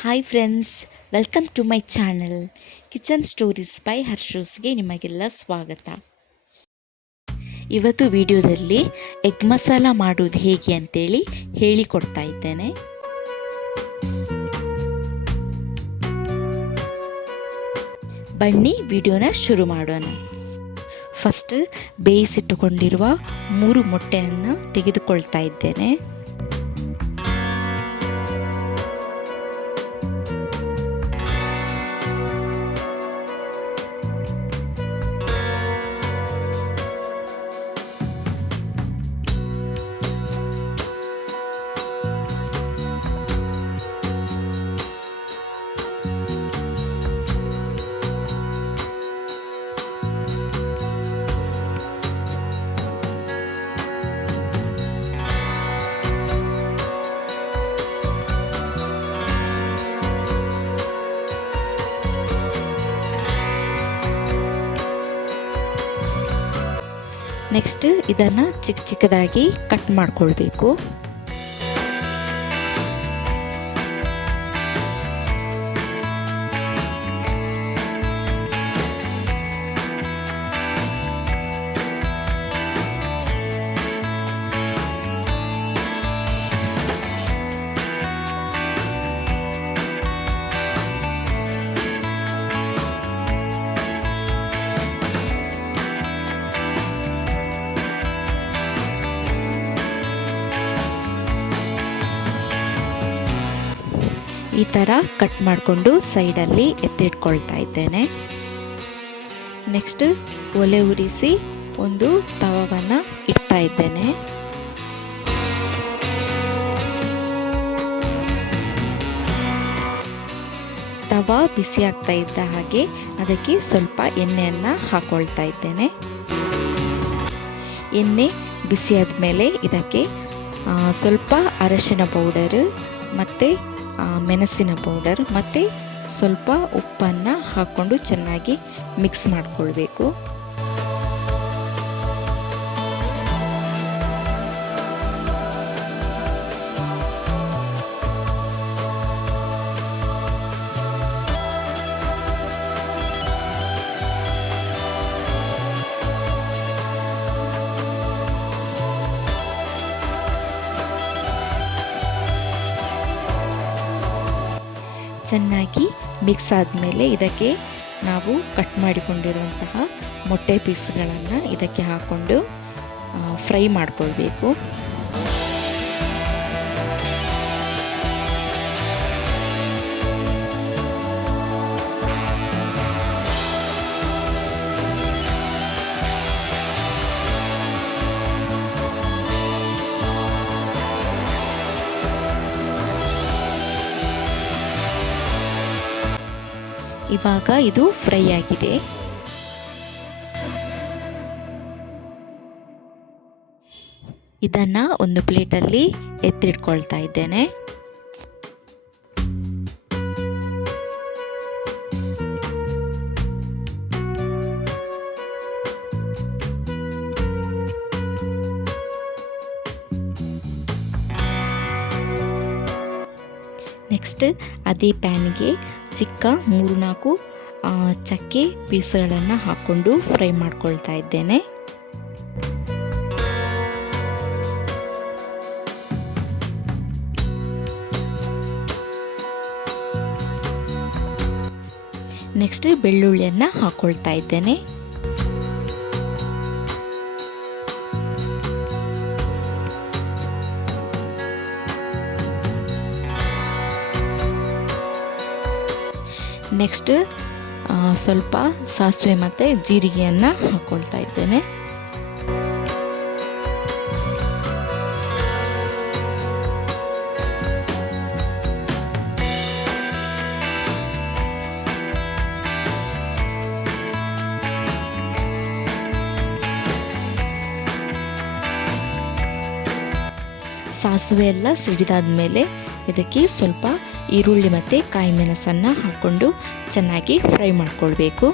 Hi friends, welcome to my channel kitchen stories by ಹರ್ಷೂಸ್ಗೆ ನಿಮಗೆಲ್ಲ ಸ್ವಾಗತ. ಇವತ್ತು ವಿಡಿಯೋದಲ್ಲಿ ಎಗ್ ಮಸಾಲ ಮಾಡೋದು ಹೇಗೆ ಅಂತೇಳಿ ಹೇಳಿಕೊಡ್ತಾ ಇದ್ದೇನೆ. ಬನ್ನಿ ವಿಡಿಯೋನ ಶುರು ಮಾಡೋಣ. ಫಸ್ಟ್ ಬೇಯಿಸಿಟ್ಟುಕೊಂಡಿರುವ 3 ಮೊಟ್ಟೆಯನ್ನು ತೆಗೆದುಕೊಳ್ತಾ ಇದ್ದೇನೆ. ನೆಕ್ಸ್ಟ್ ಇದನ್ನು ಚಿಕ್ಕ ಚಿಕ್ಕದಾಗಿ ಕಟ್ ಮಾಡಿಕೊಳ್ಬೇಕು. ಈ ಥರ ಕಟ್ ಮಾಡಿಕೊಂಡು ಸೈಡಲ್ಲಿ ಎತ್ತಿಟ್ಕೊಳ್ತಾ ಇದ್ದೇನೆ. ನೆಕ್ಸ್ಟ್ ಒಲೆ ಉರಿಸಿ ಒಂದು ತವವನ್ನು ಇಡ್ತಾ ಇದ್ದೇನೆ. ತವ ಬಿಸಿ ಆಗ್ತಾ ಇದ್ದ ಹಾಗೆ ಅದಕ್ಕೆ ಸ್ವಲ್ಪ ಎಣ್ಣೆಯನ್ನು ಹಾಕೊಳ್ತಾ ಇದ್ದೇನೆ. ಎಣ್ಣೆ ಬಿಸಿ ಆದಮೇಲೆ ಇದಕ್ಕೆ ಸ್ವಲ್ಪ ಅರಶಿನ ಪೌಡರ್ ಮತ್ತು ಮೆಣಸಿನ ಪೌಡರ್ ಮತ್ತು ಸ್ವಲ್ಪ ಉಪ್ಪನ್ನು ಹಾಕ್ಕೊಂಡು ಚೆನ್ನಾಗಿ ಮಿಕ್ಸ್ ಮಾಡಿಕೊಳ್ಬೇಕು. ಚೆನ್ನಾಗಿ ಮಿಕ್ಸ್ ಆದಮೇಲೆ ಇದಕ್ಕೆ ನಾವು ಕಟ್ ಮಾಡಿಕೊಂಡಿರುವಂತಹ ಮೊಟ್ಟೆ ಪೀಸ್ಗಳನ್ನು ಇದಕ್ಕೆ ಹಾಕ್ಕೊಂಡು ಫ್ರೈ ಮಾಡಿಕೊಳ್ಬೇಕು. ಇವಾಗ ಇದು ಫ್ರೈ ಆಗಿದೆ. ಇದನ್ನು ಒಂದು ಪ್ಲೇಟಲ್ಲಿ ಎತ್ತಿಟ್ಕೊಳ್ತಾ ಇದ್ದೇನೆ. ನೆಕ್ಸ್ಟ್ ಅದೇ ಪ್ಯಾನ್ಗೆ ಚಿಕ್ಕ 3-4 ಚಕ್ಕೆ ಪೀಸ್ಗಳನ್ನು ಹಾಕ್ಕೊಂಡು ಫ್ರೈ ಮಾಡ್ಕೊಳ್ತಾ ಇದ್ದೇನೆ. ನೆಕ್ಸ್ಟ್ ಬೆಳ್ಳುಳ್ಳಿಯನ್ನು ಹಾಕ್ಕೊಳ್ತಾ ಇದ್ದೇನೆ. ನೆಕ್ಸ್ಟ್ ಸ್ವಲ್ಪ ಸಾಸಿವೆ ಮತ್ತು ಜೀರಿಗೆಯನ್ನು ಹಾಕ್ಕೊಳ್ತಾ ಇದ್ದೇನೆ. ಸಾಸಿವೆ ಎಲ್ಲ ಸಿಡಿದಾದ ಮೇಲೆ ಇದಕ್ಕೆ ಸ್ವಲ್ಪ ಈರುಳ್ಳಿ ಮತ್ತು ಕಾಯಿ ಮೆಣಸನ್ನು ಹಾಕ್ಕೊಂಡು ಚೆನ್ನಾಗಿ ಫ್ರೈ ಮಾಡಿಕೊಳ್ಬೇಕು.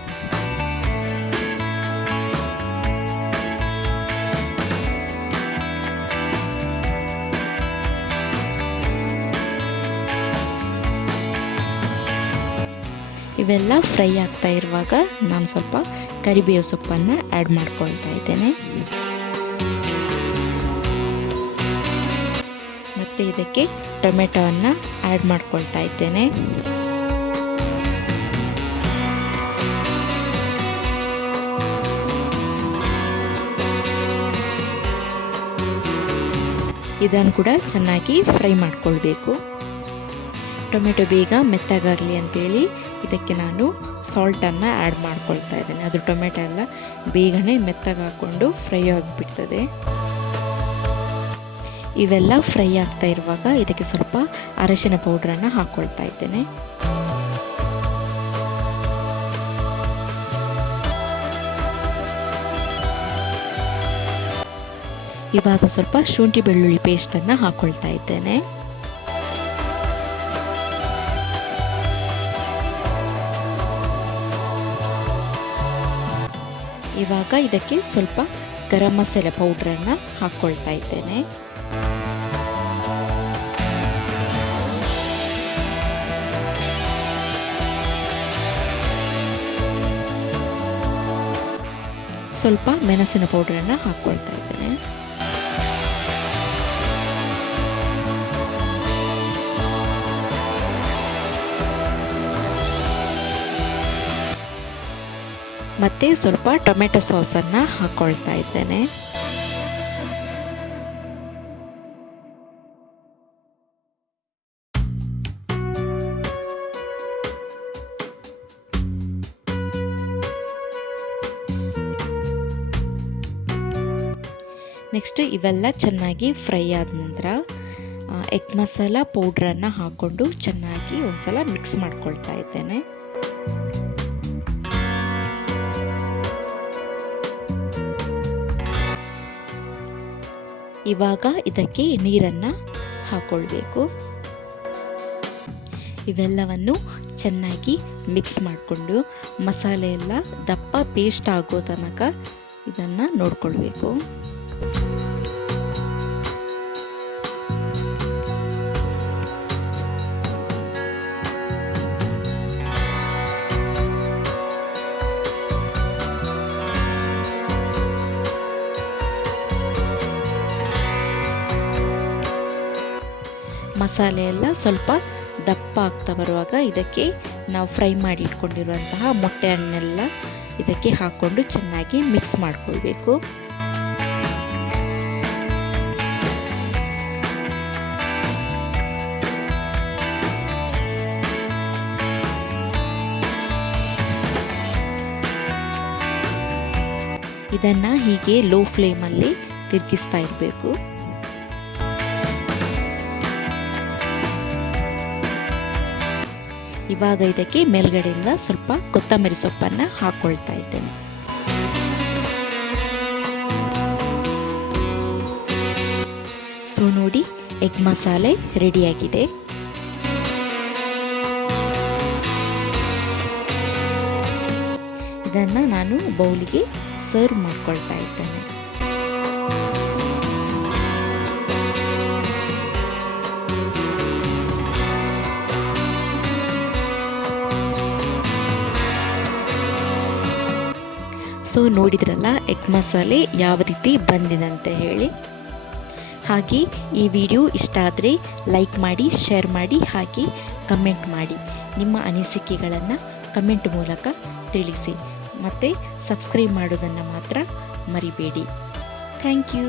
ಇವೆಲ್ಲ ಫ್ರೈ ಆಗ್ತಾ ಇರುವಾಗ ನಾನು ಸ್ವಲ್ಪ ಕರಿಬೇವು ಸೊಪ್ಪನ್ನು ಆ್ಯಡ್ ಮಾಡ್ಕೊಳ್ತಾ ಇದ್ದೇನೆ. ಮತ್ತು ಇದಕ್ಕೆ ಟೊಮೆಟೊವನ್ನು ಆ್ಯಡ್ ಮಾಡ್ಕೊಳ್ತಾ ಇದ್ದೇನೆ. ಇದನ್ನು ಕೂಡ ಚೆನ್ನಾಗಿ ಫ್ರೈ ಮಾಡ್ಕೊಳ್ಬೇಕು. ಟೊಮೆಟೊ ಬೇಗ ಮೆತ್ತಗಾಗಲಿ ಅಂತೇಳಿ ಇದಕ್ಕೆ ನಾನು ಸಾಲ್ಟನ್ನು ಆ್ಯಡ್ ಮಾಡ್ಕೊಳ್ತಾ ಇದ್ದೇನೆ. ಅದು ಟೊಮೆಟೊ ಎಲ್ಲ ಬೇಗನೆ ಮೆತ್ತಗಾಕೊಂಡು ಫ್ರೈ ಆಗಿಬಿಡ್ತದೆ. ಇವೆಲ್ಲ ಫ್ರೈ ಆಗ್ತಾ ಇರುವಾಗ ಇದಕ್ಕೆ ಸ್ವಲ್ಪ ಅರಶಿನ ಪೌಡ್ರನ್ನು ಹಾಕ್ಕೊಳ್ತಾ ಇದ್ದೇನೆ. ಇವಾಗ ಸ್ವಲ್ಪ ಶುಂಠಿ ಬೆಳ್ಳುಳ್ಳಿ ಪೇಸ್ಟನ್ನು ಹಾಕ್ಕೊಳ್ತಾ ಇದ್ದೇನೆ. ಇವಾಗ ಇದಕ್ಕೆ ಸ್ವಲ್ಪ ಗರಂ ಮಸಾಲೆ ಪೌಡ್ರನ್ನು ಹಾಕ್ಕೊಳ್ತಾ ಇದ್ದೇನೆ. ಸ್ವಲ್ಪ ಮೆಣಸಿನ ಪೌಡ್ರನ್ನು ಹಾಕ್ಕೊಳ್ತಾ ಇದ್ದೇನೆ. ಮತ್ತು ಸ್ವಲ್ಪ ಟೊಮೆಟೊ ಸಾಸನ್ನು ಹಾಕ್ಕೊಳ್ತಾ ಇದ್ದೇನೆ. ನೆಕ್ಸ್ಟ್ ಇವೆಲ್ಲ ಚೆನ್ನಾಗಿ ಫ್ರೈ ಆದ ನಂತರ ಎಗ್ ಮಸಾಲ ಪೌಡ್ರನ್ನು ಹಾಕ್ಕೊಂಡು ಚೆನ್ನಾಗಿ ಒಂದ್ಸಲ ಮಿಕ್ಸ್ ಮಾಡ್ಕೊಳ್ತಾ ಇದ್ದೇನೆ. ಇವಾಗ ಇದಕ್ಕೆ ನೀರನ್ನು ಹಾಕ್ಕೊಳ್ಬೇಕು. ಇವೆಲ್ಲವನ್ನು ಚೆನ್ನಾಗಿ ಮಿಕ್ಸ್ ಮಾಡಿಕೊಂಡು ಮಸಾಲೆ ಎಲ್ಲ ದಪ್ಪ ಪೇಸ್ಟ್ ಆಗೋ ತನಕ ಇದನ್ನು ನೋಡ್ಕೊಳ್ಬೇಕು. ಮಸಾಲೆ ಎಲ್ಲ ಸ್ವಲ್ಪ ದಪ್ಪ ಆಗ್ತಾ ಬರುವಾಗ ಇದಕ್ಕೆ ನಾವು ಫ್ರೈ ಮಾಡಿ ಇಟ್ಕೊಂಡಿರುವಂತಹ ಮೊಟ್ಟೆ ಹಣ್ಣೆಲ್ಲ ಇದಕ್ಕೆ ಹಾಕ್ಕೊಂಡು ಚೆನ್ನಾಗಿ ಮಿಕ್ಸ್ ಮಾಡಿಕೊಳ್ಬೇಕು. ಇದನ್ನು ಹೀಗೆ ಲೋ ಫ್ಲೇಮಲ್ಲಿ ತಿರುಗಿಸ್ತಾ ಇರಬೇಕು. ಇವಾಗ ಇದಕ್ಕೆ ಮೇಲ್ಗಡೆಯಿಂದ ಸ್ವಲ್ಪ ಕೊತ್ತಂಬರಿ ಸೊಪ್ಪನ್ನು ಹಾಕ್ಕೊಳ್ತಾ ಇದ್ದೇನೆ. ಸೊ ನೋಡಿ, ಎಗ್ ಮಸಾಲೆ ರೆಡಿಯಾಗಿದೆ. ಇದನ್ನು ನಾನು ಬೌಲಿಗೆ ಸರ್ವ್ ಮಾಡ್ಕೊಳ್ತಾ ಇದ್ದೇನೆ. ಸೊ ನೋಡಿದ್ರಲ್ಲ ಎಗ್ ಮಸಾಲೆ ಯಾವ ರೀತಿ ಬಂದಿದೆ ಅಂತ ಹೇಳಿ. ಹಾಗೆ ಈ ವಿಡಿಯೋ ಇಷ್ಟ ಆದರೆ ಲೈಕ್ ಮಾಡಿ, ಶೇರ್ ಮಾಡಿ, ಹಾಗೆ ಕಮೆಂಟ್ ಮಾಡಿ. ನಿಮ್ಮ ಅನಿಸಿಕೆಗಳನ್ನು ಕಮೆಂಟ್ ಮೂಲಕ ತಿಳಿಸಿ. ಮತ್ತು ಸಬ್ಸ್ಕ್ರೈಬ್ ಮಾಡೋದನ್ನು ಮಾತ್ರ ಮರಿಬೇಡಿ. Thank you.